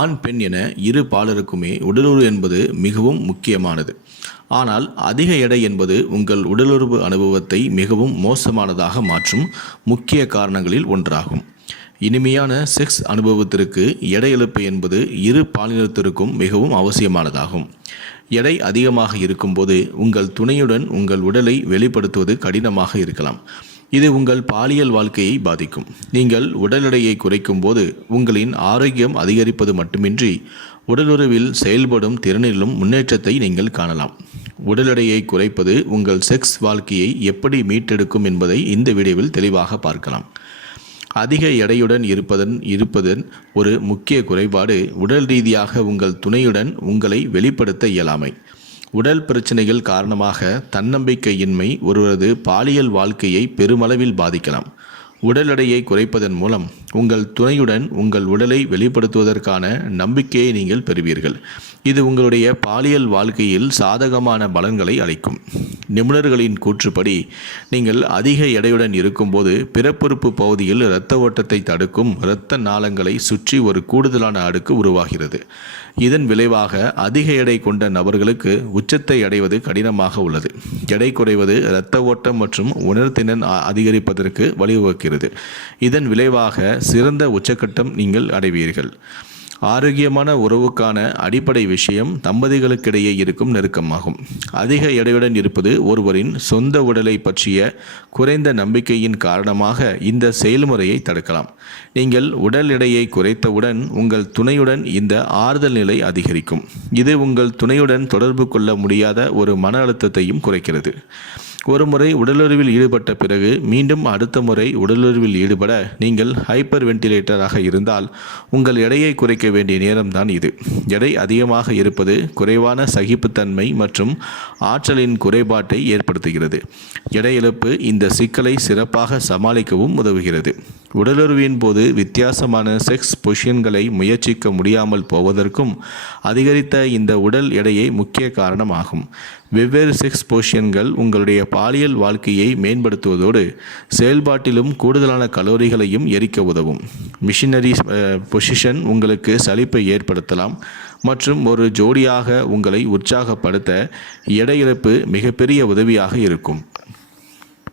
ஆண் பெண் என இரு பாலருக்குமே உடலுறவு என்பது மிகவும் முக்கியமானது. ஆனால் அதிக எடை என்பது உங்கள் உடலுறவு அனுபவத்தை மிகவும் மோசமானதாக மாற்றும் முக்கிய காரணங்களில் ஒன்றாகும். இனிமையான செக்ஸ் அனுபவத்திற்கு எடை இழப்பு என்பது இரு பாலினத்திற்கும் மிகவும் அவசியமானதாகும். எடை அதிகமாக இருக்கும்போது உங்கள் துணையுடன் உங்கள் உடலை வெளிப்படுத்துவது கடினமாக இருக்கலாம். இது உங்கள் பாலியல் வாழ்க்கையை பாதிக்கும். நீங்கள் உடல் எடையை குறைக்கும் போது உங்களின் ஆரோக்கியம் அதிகரிப்பது மட்டுமின்றி உடலுறவில் செயல்படும் திறனிலும் முன்னேற்றத்தை நீங்கள் காணலாம். உடல் எடையை குறைப்பது உங்கள் செக்ஸ் வாழ்க்கையை எப்படி மீட்டெடுக்கும் என்பதை இந்த வீடியோவில் தெளிவாக பார்க்கலாம். அதிக எடையுடன் இருப்பதன் இருப்பதன் ஒரு முக்கிய குறைபாடு உடல் ரீதியாக உங்கள் துணையுடன் உங்களை வெளிப்படுத்த இயலாமை. உடல் பிரச்சனைகள் காரணமாக தன்னம்பிக்கையின்மை ஒருவரது பாலியல் வாழ்க்கையை பெருமளவில் பாதிக்கலாம். உடல் எடையை குறைப்பதன் மூலம் உங்கள் துணையுடன் உங்கள் உடலை வெளிப்படுத்துவதற்கான நம்பிக்கையை நீங்கள் பெறுவீர்கள். இது உங்களுடைய பாலியல் வாழ்க்கையில் சாதகமான பலன்களை அளிக்கும். நிபுணர்களின் கூற்றுப்படி நீங்கள் அதிக எடையுடன் இருக்கும்போது பிறப்புறுப்பு பகுதியில் இரத்த ஓட்டத்தை தடுக்கும் இரத்த நாளங்களை சுற்றி ஒரு கூடுதலான அடுக்கு உருவாகிறது. இதன் விளைவாக அதிக எடை கொண்ட நபர்களுக்கு உச்சத்தை அடைவது கடினமாக உள்ளது. எடை குறைவது இரத்த ஓட்டம் மற்றும் உணர்திறன் அதிகரிப்பதற்கு வழிவகுக்கிறது. இதன் விளைவாக சிறந்த உச்சக்கட்டம் நீங்கள் அடைவீர்கள். ஆரோக்கியமான உறவுக்கான அடிப்படை விஷயம் தம்பதிகளுக்கிடையே இருக்கும் நெருக்கமாகும். அதிக எடையுடன் இருப்பது ஒருவரின் சொந்த உடலை பற்றிய குறைந்த நம்பிக்கையின் காரணமாக இந்த செயல்முறையை தடுக்கலாம். நீங்கள் உடல் எடையை குறைத்தவுடன் உங்கள் துணையுடன் இந்த ஆறுதல் நிலை அதிகரிக்கும். இது உங்கள் துணையுடன் தொடர்பு கொள்ள முடியாத ஒரு மன அழுத்தத்தையும் குறைக்கிறது. ஒரு முறை உடலுறவில் ஈடுபட்ட பிறகு மீண்டும் அடுத்த முறை உடலுறவில் ஈடுபட நீங்கள் ஹைப்பர் வென்டிலேட்டராக இருந்தால் உங்கள் எடையை குறைக்க வேண்டிய நேரம்தான் இது. எடை அதிகமாக இருப்பது குறைவான சகிப்புத்தன்மை மற்றும் ஆற்றலின் குறைபாட்டை ஏற்படுத்துகிறது. எடை இழப்பு இந்த சிக்கலை சிறப்பாக சமாளிக்கவும் உதவுகிறது. உடலுறவின் போது வித்தியாசமான செக்ஸ் பொஷியன்களை முயற்சிக்க முடியாமல் போவதற்கும் அதிகரித்த இந்த உடல் எடையை முக்கிய காரணமாகும். வெவ்வேறு செக்ஸ் பொசிஷன்கள் உங்களுடைய பாலியல் வாழ்க்கையை மேம்படுத்துவதோடு செயல்பாட்டிலும் கூடுதலான கலோரிகளையும் எரிக்க உதவும். மிஷினரி பொசிஷன் உங்களுக்கு சலிப்பை ஏற்படுத்தலாம் மற்றும் ஒரு ஜோடியாக உங்களை உற்சாகப்படுத்த எடை இழப்பு மிகப்பெரிய உதவியாக இருக்கும்.